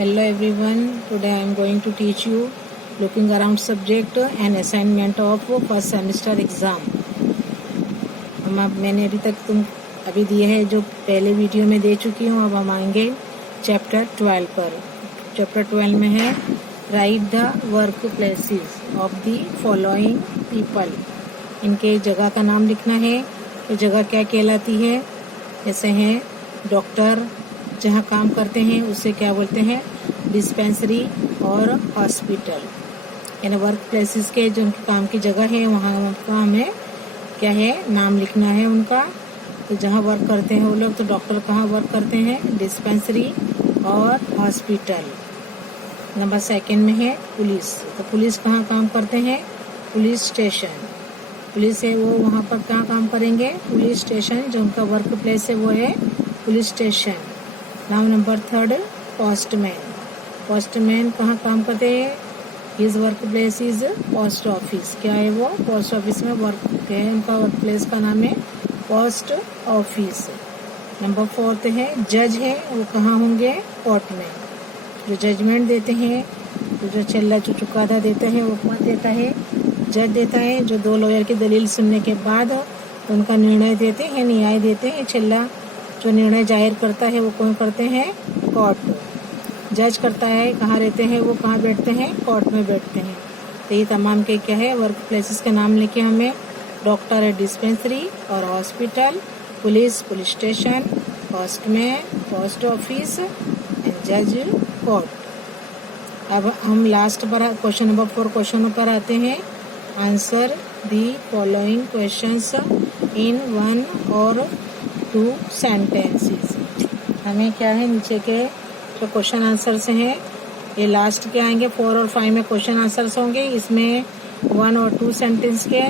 Hello everyone, today I am going to teach you looking around subject and assignment of first semester exam. मैंने अभी दिए हैं जो पहले वीडियो में दे चुकी हूँ. अब हम आएंगे चैप्टर 12 पर. चैप्टर 12 में है right the work places of the following people. इनके जगह का नाम लिखना है. तो जगह क्या कहलाती है? जैसे हैं डॉक्टर जहाँ काम करते हैं उसे क्या बोलते हैं? डिस्पेंसरी और हॉस्पिटल. यानी वर्क प्लेसेस के जो उनके काम की जगह है वहाँ का हमें क्या है नाम लिखना है उनका. तो जहाँ वर्क करते हैं वो लोग, तो डॉक्टर कहाँ वर्क करते हैं? डिस्पेंसरी और हॉस्पिटल. नंबर 2 में है पुलिस. तो पुलिस कहाँ काम करते हैं? Police station. पुलिस है वो वहाँ पर कहाँ काम करेंगे? Police station. जो उनका वर्क प्लेस है वो है police station. Now number 3 postman. Postman कहाँ काम करते हैं? His work place is post office. क्या है वो? पोस्ट ऑफिस में वर्क है. उनका वर्क प्लेस का नाम है पोस्ट ऑफिस. नंबर 4 है जज है वो कहाँ होंगे? कोर्ट में. जो जजमेंट देते हैं, तो जो चल्ला जो चुकादा देता है वो कौन देता है? जज देता है. जो 2 लॉयर की दलील सुनने के बाद उनका निर्णय देते हैं, न्याय देते हैं. चल्ला जो निर्णय जाहिर करता है वो कौन करते हैं? कोर्ट. जज करता है कहाँ रहते हैं वो? कहाँ बैठते हैं? कोर्ट में बैठते हैं. तो ये तमाम के क्या है वर्क प्लेसेस के नाम लेके हमें. डॉक्टर है डिस्पेंसरी और hospital, police police station, postman post office and जज कोर्ट. अब हम लास्ट पर क्वेश्चन नंबर 4 क्वेश्चन पर आते हैं. Answer the following questions in 1 और 2 सेंटेंसेस. हमें क्या है नीचे के जो क्वेश्चन आंसर्स हैं ये लास्ट के आएंगे. 4 और 5 में क्वेश्चन आंसर्स होंगे. इसमें 1 और 2 सेंटेंस के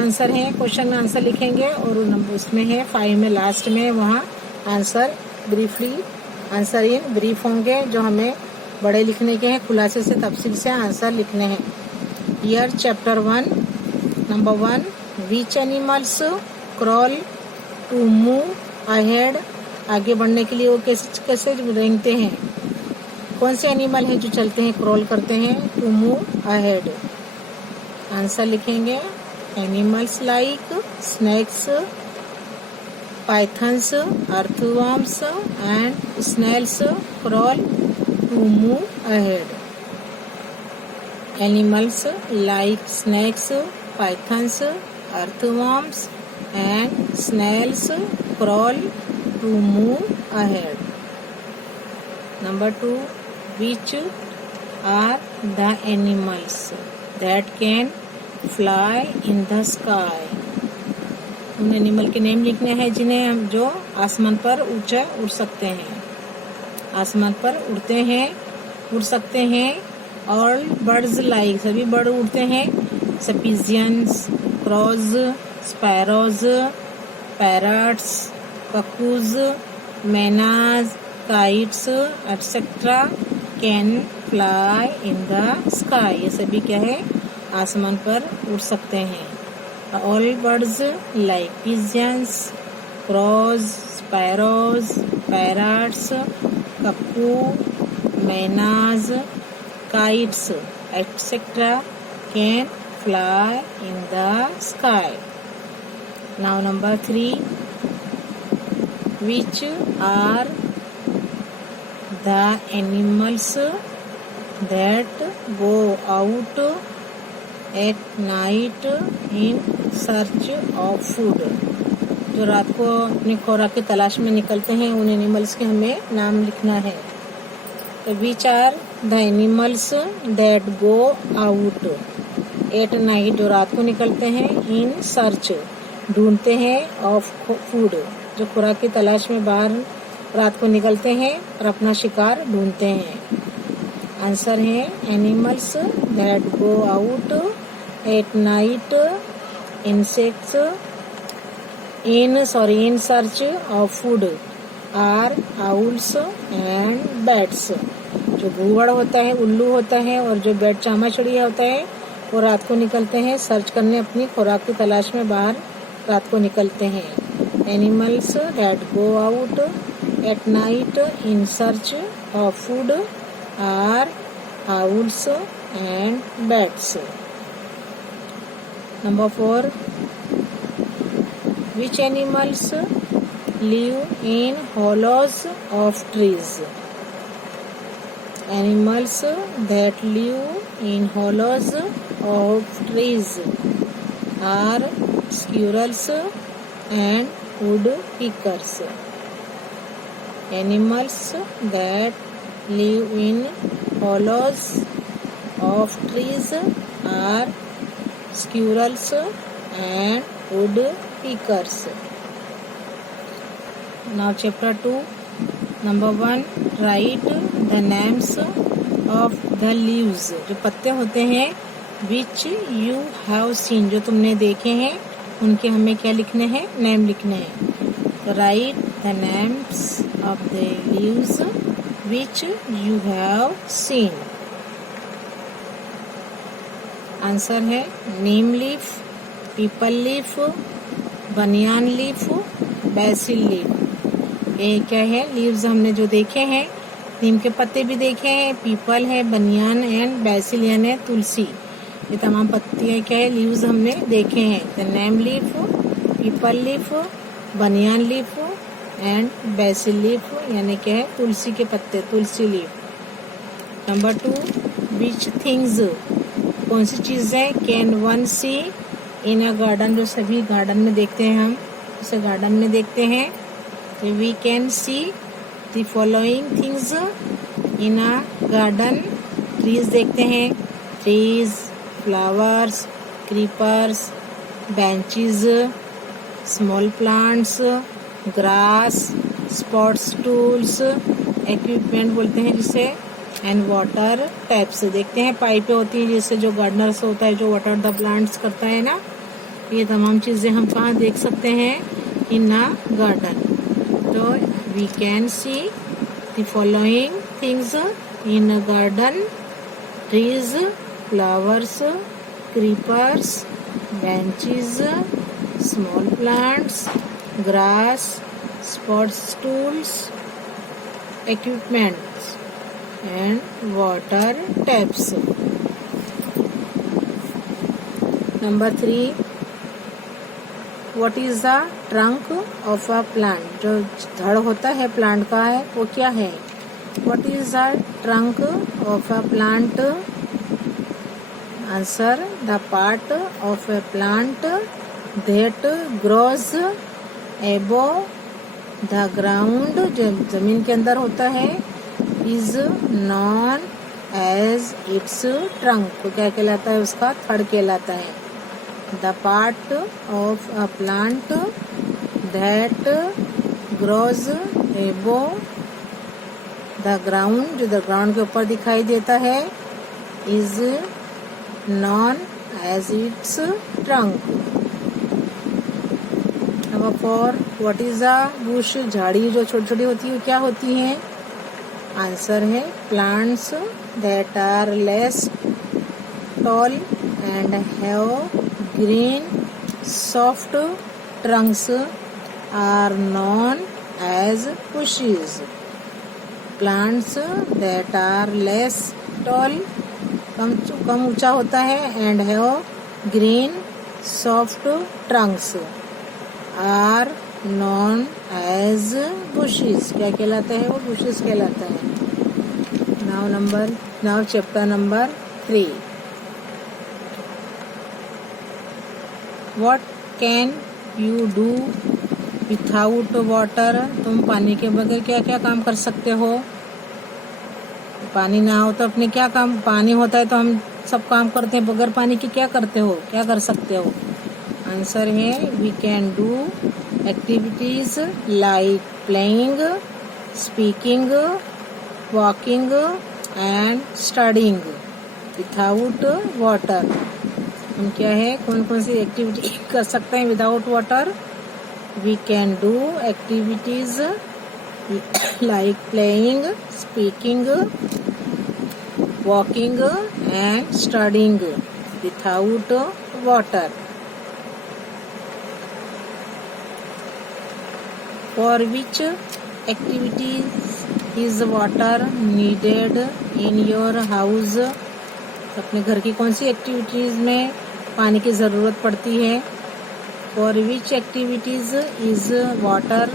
आंसर हैं. क्वेश्चन आंसर लिखेंगे और उसमें है 5 में लास्ट में वहाँ answer briefly answer in brief होंगे जो हमें बड़े लिखने के हैं. खुलासे से तफसील से आंसर लिखने हैं. Year chapter 1 number 1 which animals crawl to move ahead. आगे बढ़ने के लिए वो कैसे रेंगते हैं? कौन से एनिमल हैं जो चलते हैं, क्रॉल करते हैं? To move ahead. आंसर लिखेंगे animals like snakes, pythons, earthworms and snails crawl to move ahead. Animals like snakes, pythons, earthworms and snails crawl to move ahead. Number 2 which are the animals that can fly in the sky. उन animal के name लिखने हैं जिन्हें हम जो आसमान पर ऊंचा उड़ सकते हैं. आसमान पर उड़ते हैं, उड़ सकते हैं. और बर्ड्स लाइक सभी बर्ड उड़ते हैं. Pigeons, crows, sparrows, parrots, cuckoos, mynas, kites etcetera can fly in the sky. ये सभी क्या है आसमान पर उड़ सकते हैं. All birds like pigeons, crows, sparrows, parrots, cuckoo, mynas, kites etcetera can fly in the sky. Now number 3 which are the animals that go out at night in search of food. जो रात को अपनी खुराक की तलाश में निकलते हैं उन एनिमल्स के हमें नाम लिखना है. तो which are the animals that go out at night जो रात को निकलते हैं. इन सर्च ढूंढते हैं. ऑफ फूड जो खुराक की तलाश में बाहर रात को निकलते हैं और अपना शिकार ढूंढते हैं. आंसर है animals that go out at night insects in search of food are owls and bats. जो घुवड़ होता है, उल्लू होता है, और जो बैट चामाचिड़िया होता है वो रात को निकलते हैं सर्च करने. अपनी खुराक की तलाश में बाहर रात को निकलते हैं. Animals that go out at night in search of food are owls and bats. Number 4. Which animals live in hollows of trees? Animals that live in hollows of trees are squirrels and woodpeckers. Animals that live in hollows of trees are squirrels and woodpeckers. Now chapter 2. Number 1. Write the names of the leaves. जो पत्ते होते हैं which you have seen, जो तुमने देखे हैं उनके हमें क्या लिखने हैं? नेम लिखने हैं. Write the names of the leaves which you have seen. Answer है नीम leaf, peepal leaf, banyan leaf, बैसिल leaf. ये क्या है? लीव्स हमने जो देखे हैं, नीम के पत्ते भी देखे हैं, पीपल है, बनियान एंड बैसिल यानी तुलसी. ये तमाम पत्ते क्या है? लीव्स हमने देखे हैं. The name leaf, peepal leaf, banyan leaf and basil leaf यानी क्या है? तुलसी के पत्ते, tulsi leaf. Number 2. Which things, कौन सी चीज है? Can one see in a garden, जो सभी गार्डन में देखते हैं हम, उसे गार्डन में देखते हैं. We can see the following things in a garden. Trees देखते हैं, trees, flowers, creepers, benches, small plants, grass, sports tools, equipment बोलते हैं जिसे, एंड वाटर टैप्स. देखते हैं पाइपें होती हैं जिससे जो गार्डनर्स होता है, जो वाटर द प्लांट्स करता है ना. ये तमाम चीजें हम कहाँ देख सकते हैं? In a garden. तो we can see the following things in a garden: trees, flowers, creepers, benches, small plants, grass, sports tools, equipments and water taps. Number 3. What is the trunk of a plant? जो धड़ होता है plant का है वो क्या है? What is the trunk of a plant? Answer: the part of a plant that grows above the ground, जो जमीन के अंदर होता है, is known as its trunk. तो क्या कहलाता है? उसका थड़ कहलाता है. The part of a plant that grows above the ground, जो ग्राउंड के ऊपर दिखाई देता है, is known as its trunk. Number 4. What is a bush? झाड़ी जो छोटी छोटी होती है क्या होती है? आंसर है plants that are less tall and have green soft trunks are known as bushes. Plants that are less tall, कम ऊंचा होता है, and have green soft trunks are known as bushes. क्या कहलाता है? वो बुशेस कहलाता है. Now chapter number 3. What can you do without water? तुम पानी के बगैर क्या क्या काम कर सकते हो? पानी ना हो तो अपने क्या काम? पानी होता है तो हम सब काम करते हैं, बगैर पानी के क्या करते हो? क्या कर सकते हो? आंसर है we can do activities like playing, speaking, walking and studying without water. हम क्या है? कौन कौन सी एक्टिविटी कर सकते हैं without water? We can do activities like playing, speaking, walking and studying without water. For which activities is water needed in your house? अपने घर की कौन सी एक्टिविटीज में पानी की जरूरत पड़ती है? For which activities is water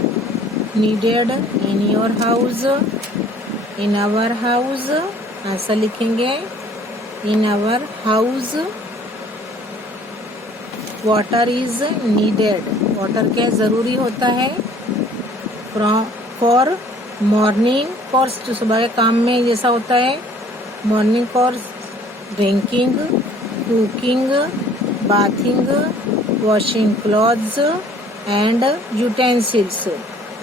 needed in your house? In our house. Answer लिखेंगे in our house water is needed. Water क्या जरूरी होता है? फॉर मॉर्निंग कोर्स, जो सुबह के काम में जैसा होता है। Morning course drinking, cooking, bathing, washing clothes and utensils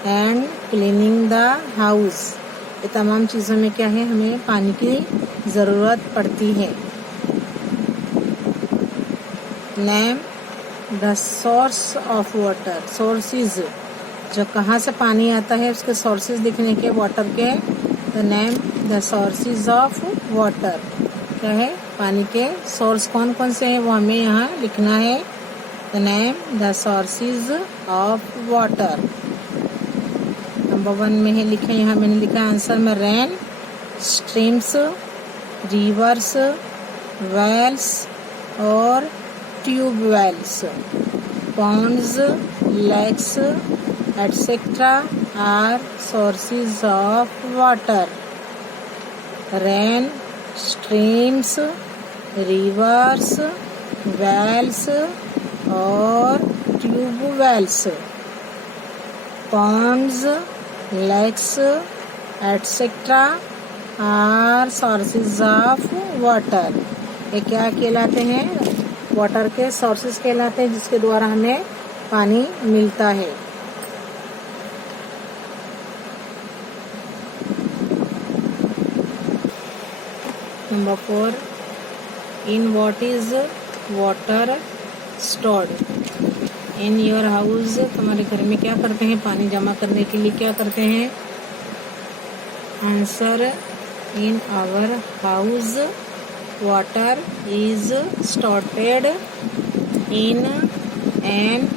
and cleaning the house. ये तमाम चीज़ों में क्या है, हमें पानी की ज़रूरत पड़ती है। Name the source of water. Sources, जो कहाँ से पानी आता है उसके सोर्सेज लिखने के वाटर के। तो name the sources of water, क्या है पानी के सोर्स कौन कौन से हैं वो हमें यहाँ लिखना है। The name the sources of water. Number 1 में है लिखे, यहाँ मैंने लिखा आंसर में रेन, स्ट्रीम्स, रिवर्स, वेल्स और tube wells. Ponds, lakes etcetera are sources of water. Rain, streams, rivers, wells और tube wells. Ponds, lakes etcetera are sources of water. ये क्या कहलाते हैं? वाटर के सोर्सेज कहलाते हैं, जिसके द्वारा हमें पानी मिलता है। Number 4, in what is water stored? In your house, तुम्हारे घर में क्या करते हैं पानी जमा करने के लिए, क्या करते हैं? Answer in our house water is stored in an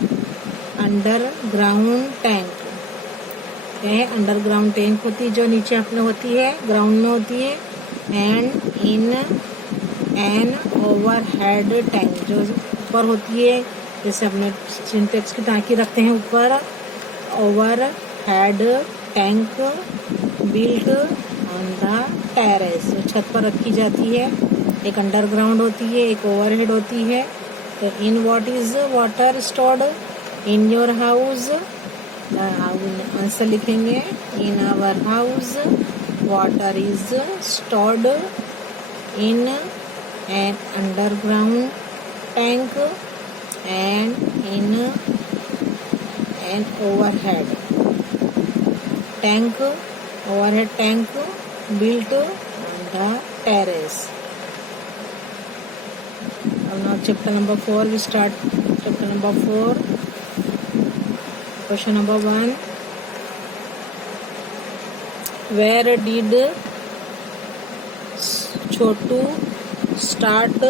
underground tank. यह अंडरग्राउंड टैंक होती है, जो नीचे अपने होती है, ग्राउंड में होती है। And in an overhead tank, जो ऊपर होती है, जैसे अपने सिंटेक्स की टांकी रखते हैं ऊपर। Over head tank built on the terrace, छत पर रखी जाती है। एक अंडरग्राउंड होती है, एक ओवरहेड होती है। तो in what is water stored in your house? Answer लिखेंगे in our house water is stored in an underground tank and in an overhead tank built on the terrace. Now chapter number 4 we start. Chapter number 4, question number 1, where did Chotu start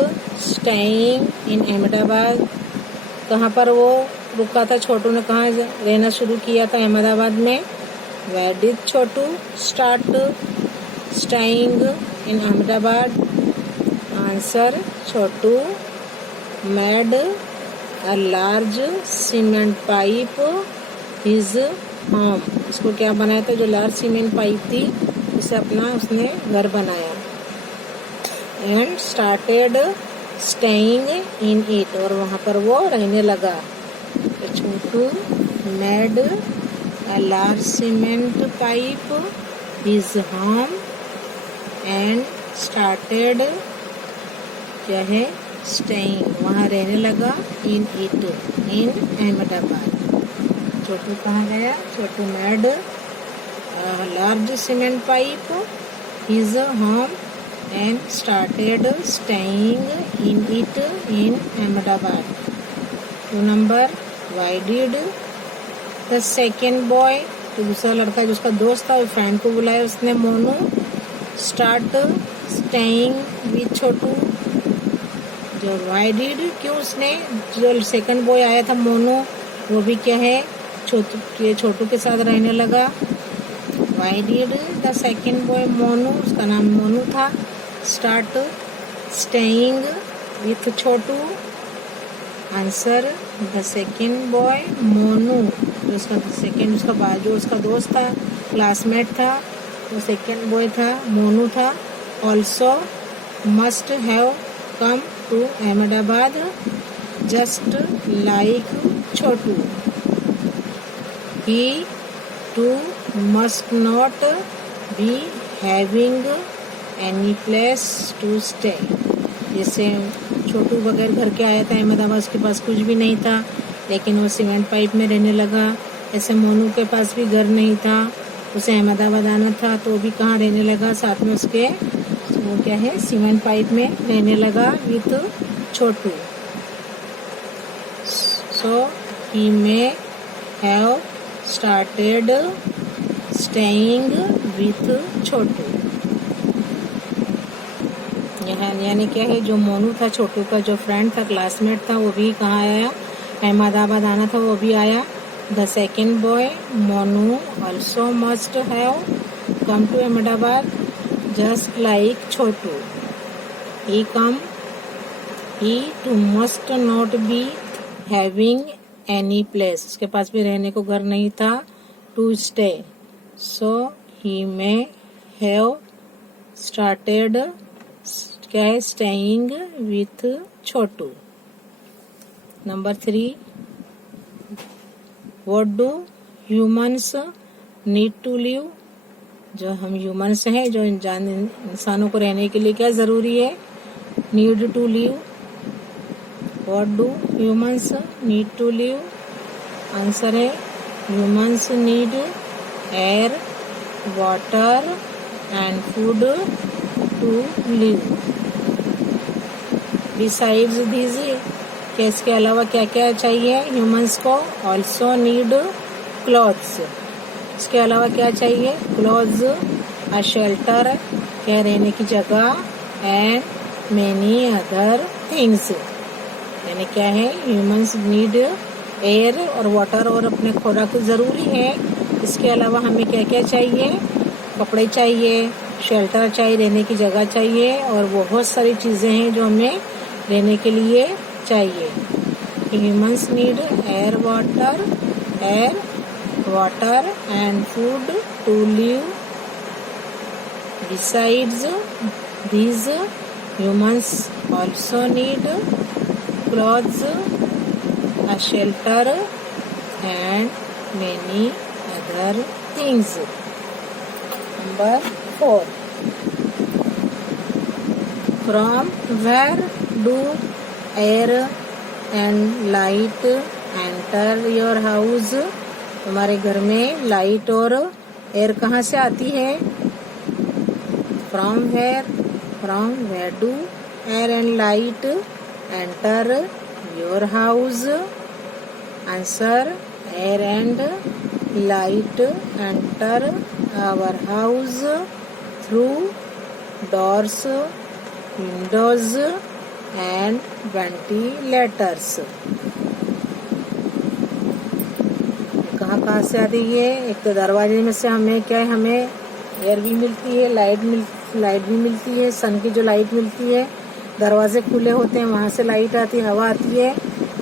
staying in Ahmedabad? कहाँ पर वो रुका था? छोटू ने कहाँ रहना शुरू किया था? अहमदाबाद में। Where did Chhotu start staying in Ahmedabad? Answer, Chhotu made a large cement pipe his home. उसको क्या बनाया था? जो लार्ज सीमेंट पाइप थी, उसे अपना उसने घर बनाया। And started staying in it, और वहाँ पर वो रहने लगा। छोटू made a large cement pipe his home and started, क्या है, staying, वहाँ रहने लगा। in it, in Ahmedabad. छोटू कहाँ गया? छोटू made a large cement pipe his home and started staying in it in Ahmedabad. 2 number, why did the second boy, तो दूसरा लड़का जो उसका दोस्त था, वो फ्रेंड को बुलाया उसने, मोनू, start staying with छोटू। जो why did, क्यों उसने, जो सेकंड बॉय आया था मोनू, वो भी क्या है, छोटू के साथ रहने लगा। Why did the second boy Monu, उसका नाम मोनू था, start staying with Chhotu? Answer, the second boy Monu, जो उसका दोस्त था, क्लासमेट था, वो सेकेंड बॉय था, मोनू था, also must have come to Ahmedabad just like Chhotu. He too must not be having any place to stay. जैसे छोटू बगैर घर के आया था अहमदाबाद, उसके पास कुछ भी नहीं था, लेकिन वो सीमेंट पाइप में रहने लगा. ऐसे मोनू के पास भी घर नहीं था, उसे अहमदाबाद आना था, तो वो भी कहाँ रहने लगा, साथ में उसके वो क्या है, सीमेंट पाइप में रहने लगा with Chhotu. So he may have started staying with Chhotu. यानी क्या है, जो मोनू था, छोटू का जो फ्रेंड था, क्लासमेट था, वो भी कहाँ आया, अहमदाबाद आना था, वो भी आया. The second boy Monu also must have come to Ahmedabad just like Chhotu. He too must not be having any place, उसके पास भी रहने को घर नहीं था, to stay. So he may have started क्या है, staying with Chhotu. Number 3, what do humans need to live? जो हम ह्यूमन्स हैं, जो इंसानों को रहने के लिए क्या जरूरी है, need to live. What do humans need to live? Answer है, humans need air, water and food to live. Besides these, इसके अलावा क्या क्या चाहिए ह्यूमंस को? ऑल्सो नीड क्लॉथ्स, इसके अलावा क्या चाहिए? क्लॉथ्स, अ शेल्टर, क्या रहने की जगह, एंड मेनी अदर थिंग्स. यानी क्या है, ह्यूमंस नीड एयर और वाटर और अपने खुराक जरूरी है. इसके अलावा हमें क्या क्या चाहिए? कपड़े चाहिए, शेल्टर चाहिए, रहने की जगह चाहिए, और बहुत सारी चीजें हैं जो हमें रहने के लिए चाहिए. Humans need air, water and food to live. Besides these, humans also need clothes, a shelter and many other things. Number 4, from where do air and light enter your house? तुम्हारे घर में लाइट और air कहाँ से आती है? From where do air and light enter your house? Answer, air and light enter our house through doors, windows and ventilators. कहाँ से आती है? एक तो दरवाजे में से हमें क्या है, हमें एयर भी मिलती है, लाइट भी मिलती है. सन की जो लाइट मिलती है, दरवाजे खुले होते हैं, वहाँ से लाइट आती है, हवा आती है.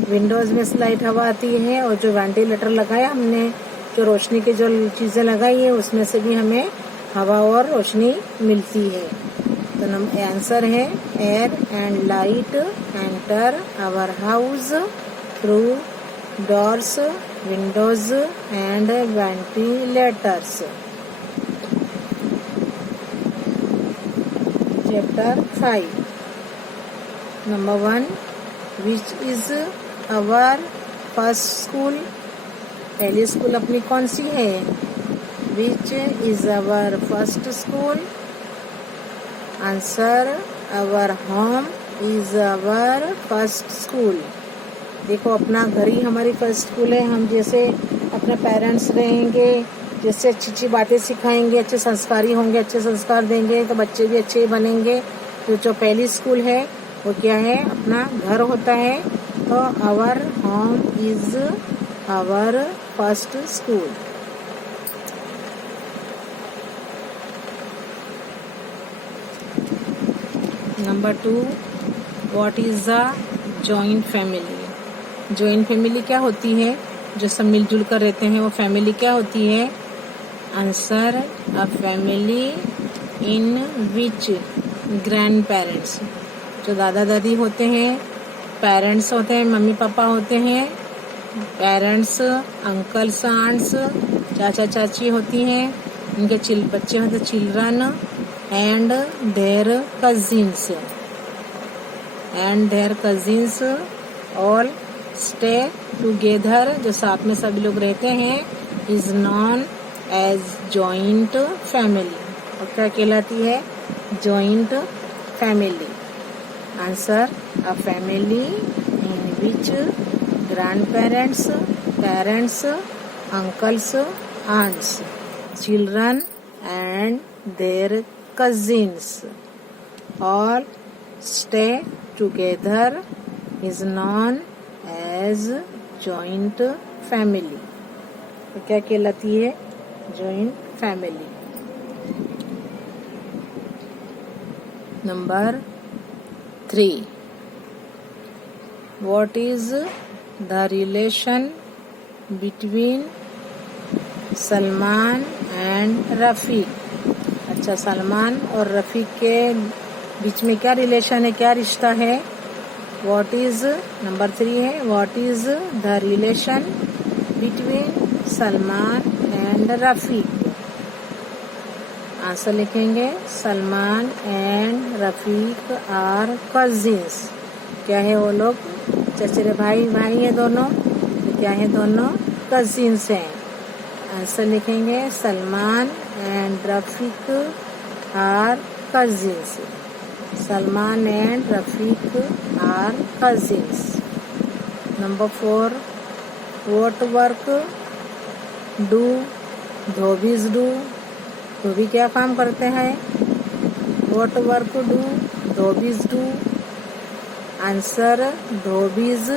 विंडोज में से लाइट, हवा आती है. और जो वेंटिलेटर लगाया हमने, जो रोशनी की जो चीजें लगाई है, उसमें से भी हमें हवा और रोशनी मिलती है. तो आंसर है, air and light enter our house through doors, windows and ventilators. Chapter 5. Number 1, which is our first school? पहली स्कूल अपनी कौन सी है? Which is our first school? Answer, our home is our first school. देखो, अपना घर ही हमारी first school है. हम जैसे अपने पेरेंट्स रहेंगे, जैसे अच्छी अच्छी बातें सिखाएंगे, अच्छे संस्कारी होंगे, अच्छे संस्कार देंगे, तो बच्चे भी अच्छे बनेंगे. तो जो पहली स्कूल है वो क्या है? अपना घर होता है. तो our home is our first school. Number 2, what is the joint family? Joint family क्या होती है? जो सब मिलजुल कर रहते हैं वो फैमिली क्या होती है? Answer, a family in which grand parents, जो दादा दादी होते हैं, पेरेंट्स होते हैं, मम्मी पापा होते हैं, पेरेंट्स, अंकल्स आंट्स, चाचा चाची होती हैं, उनके बच्चे होते children, and their cousins all stay together, जो साथ में सभी लोग रहते हैं, is known as joint family. और क्या कहलाती है? Joint family. Answer, a family in which grandparents, parents, uncles, aunts, children and their cousins all stay together is known as joint family। तो क्या कहलाती है? joint family। Number 3, what is the relation between Salman and Rafiq? अच्छा, सलमान और रफीक के बीच में क्या relation है, क्या रिश्ता है? व्हाट इज, नंबर 3 है, what is the relation between Salman and Rafiq? Answer लिखेंगे, Salman and Rafiq are cousins. क्या है वो लोग? चचेरे भाई है दोनों। क्या है? दोनों कजिन्स हैं। आंसर लिखेंगे, Salman and Rafiq are cousins. Salman and Rafiq are cousins. Number 4, what work do dhobis do? धोबी क्या काम करते हैं? What work do dhobis do? Answer, dhobis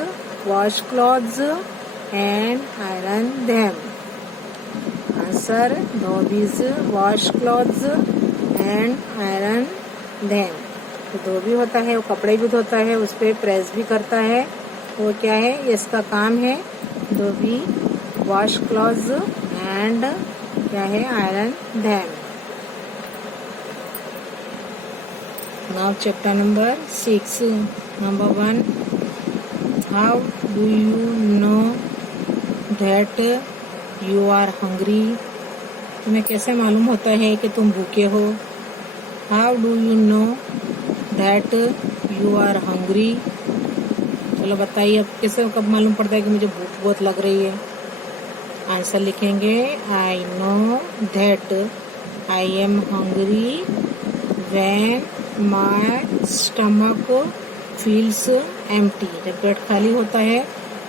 wash clothes and iron them. Answer, dhobis wash clothes and iron them. तो धोबी होता है वो कपड़े भी धोता है, उस पर प्रेस भी करता है। वो क्या है? ये इसका काम है। धोबी वॉश क्लॉथ्स एंड क्या है? Iron them. Now chapter number 6, number 1, how do you know that you are hungry? तुम्हें कैसे मालूम होता है कि तुम भूखे हो? How do you know that you are hungry? चलो बताइए, अब कैसे कब मालूम पड़ता है कि मुझे भूख बहुत लग रही है? आंसर लिखेंगे, I know that I am hungry when my stomach feels empty. जब पेट खाली होता है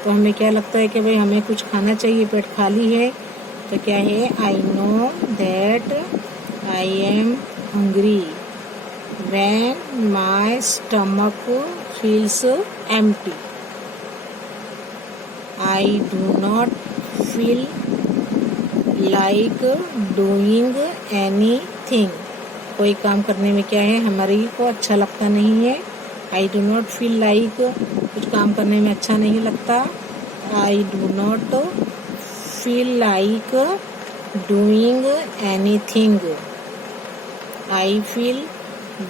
तो हमें क्या लगता है कि भाई हमें कुछ खाना चाहिए, पेट खाली है। तो क्या है? आई know that I am hungry when my stomach feels empty। I do not feel like doing anything। कोई काम करने में क्या है? हमारे को अच्छा लगता नहीं है। I do not feel like, कुछ काम करने में अच्छा नहीं लगता। I do not feel like doing anything। I feel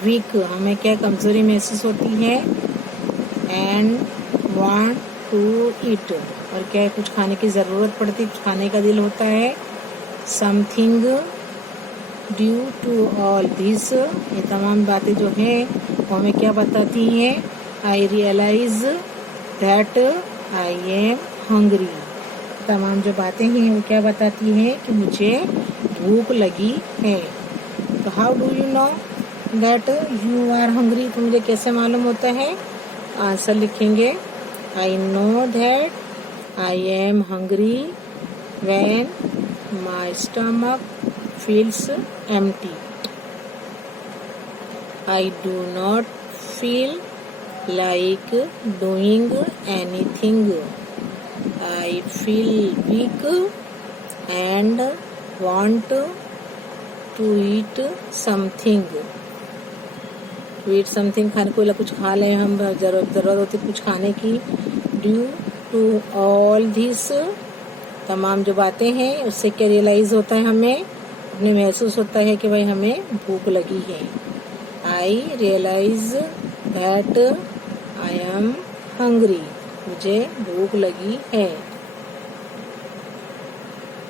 weak, हमें क्या कमजोरी महसूस होती है। एंड वांट टू ईट, और क्या है? कुछ खाने की जरूरत पड़ती, खाने का दिल होता है। Something due to all this, ये तमाम बातें जो है वो हमें क्या बताती हैं? I realise that I am hungry. तमाम जो बातें हैं वो क्या बताती हैं? कि मुझे भूख लगी है। तो how do you know that you are hungry? तो मुझे कैसे मालूम होता है? आंसर लिखेंगे, I know that I am hungry when my stomach feels empty. I do not feel like doing anything. I feel weak and want to eat something. To eat something, खाने को कुछ खा लें हम, जरूरत होती कुछ खाने की। ड्यू टू ऑल दिस, तमाम जो बातें हैं उससे क्या रियलाइज होता है, हमें अपने महसूस होता है कि भाई हमें भूख लगी है। I realise that I am hungry, मुझे भूख लगी है।